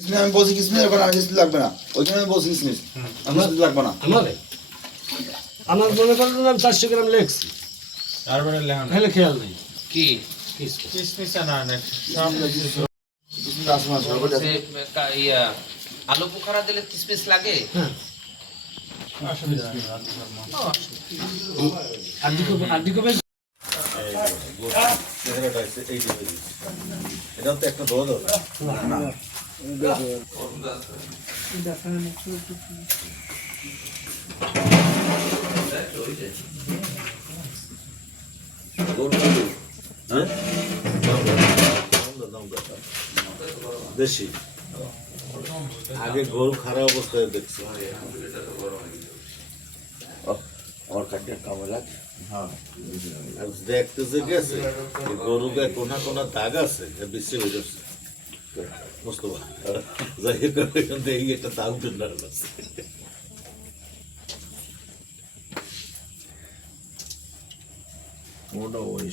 इसमें আমি বলছি কিসমিস লাগবে না, কিসমিস লাগবে না, ওইখানে আমি বলছি কিসমিস কিসমিস লাগবে না। আমার মনে করেন আমি 400 গ্রাম লেখছি, তারপরে লেখা তাহলে খেয়াল নেই কি কিসমিস। কিসমিস না সব কিসমিস আসমান সর্বত আছে। ইয়া আলু বুখারা দিলে কিসমিস লাগে? হ্যাঁ অসুবিধা নেই। আদি কবে এটা তো একটা দোয়া দাও না। দেশি আগে গরু খারাপ অবস্থায় দেখছি और कट्टे कावला আর দেখতে যে গেছে গরু গায়ে কোনা কোনা দাগ আছে বিশ্বে হয়ে যাচ্ছে মুস্তফা যাই হোক এই একটা দাগ উঠে আছে मोटा वही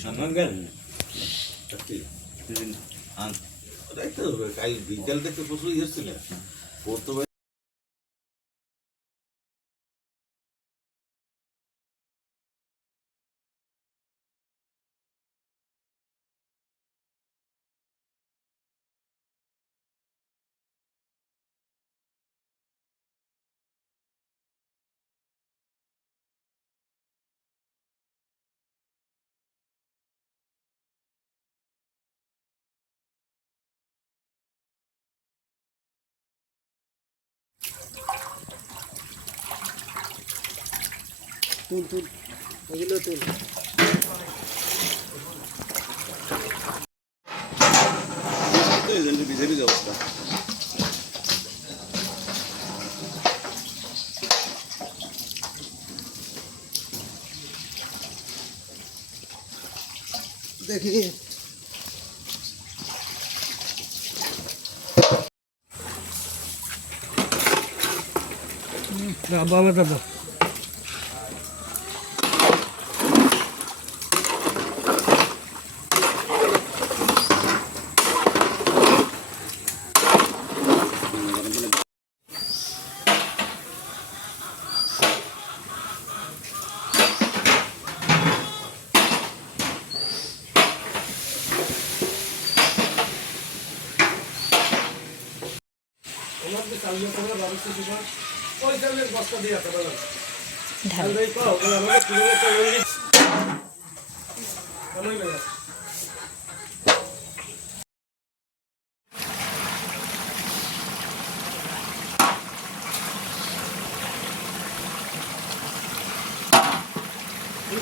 কাল বিকেল থেকে প্রচুর ইয়েছিল পড়তে তুল এগুলো তুল। বিজেপি অবস্থা দেখি বাবা দাদা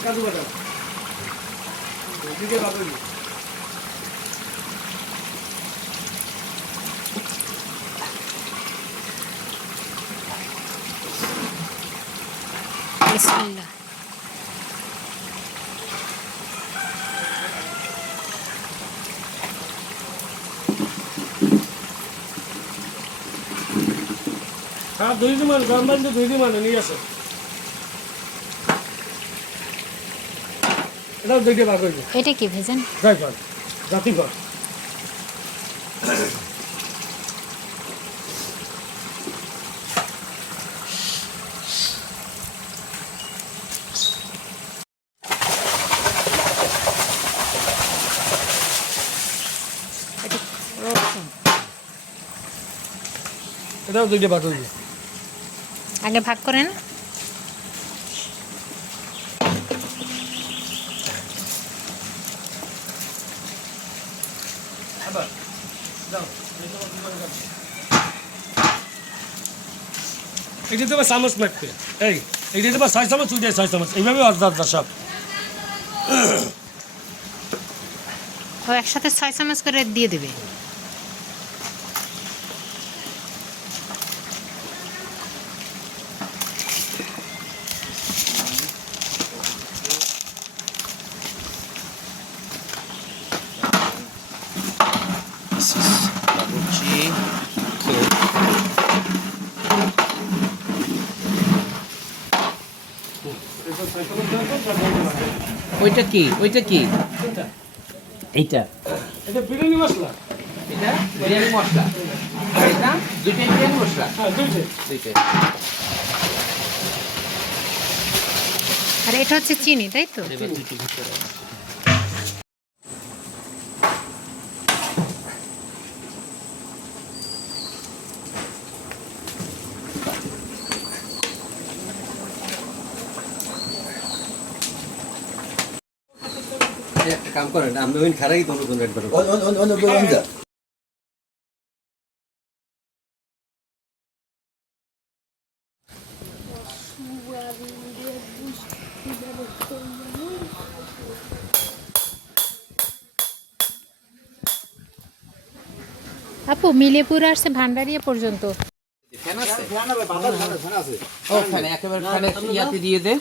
কাজু বাদাম দিকে বাদাম বিসমিল্লাহ। হ্যাঁ দুই দিন মানে গরম পানিতে দুই দিন মানে নিয়ে আসো। এটাও দুইটা ভাগ হইবে। এটা কি ভেজেন? জয়গড় জাতিগড় রসুন এটাও দুইটা ভাগ হইবে। আগে ভাগ করেন। এটি তো চামচ মারতে এই এটি তো 6 চামচ উঠে 6 চামচ এইভাবে অর্ধ সব ও একসাথে 6 চামচ করে দিয়ে দেবে। ওইটা কি এটা এইটা এটা বিরিয়ানি মশলা। এটা বিরিয়ানি মশলা এটা দুইটাই বিরিয়ানি মশলা হ্যাঁ দুইটাই। দুইটাই আর এটা হচ্ছে চিনি, তাই তো? এবার দুইটা ভিতরে একটা কাম করেন আমি ওই খারাই তো নতুন একবার on the. আপু মিলেপুর আসছে ভান্ডারিয়া পর্যন্ত। ফ্যান আছে ও ফ্যান একেবারে ফ্যানের ইয়াতে দিয়ে দে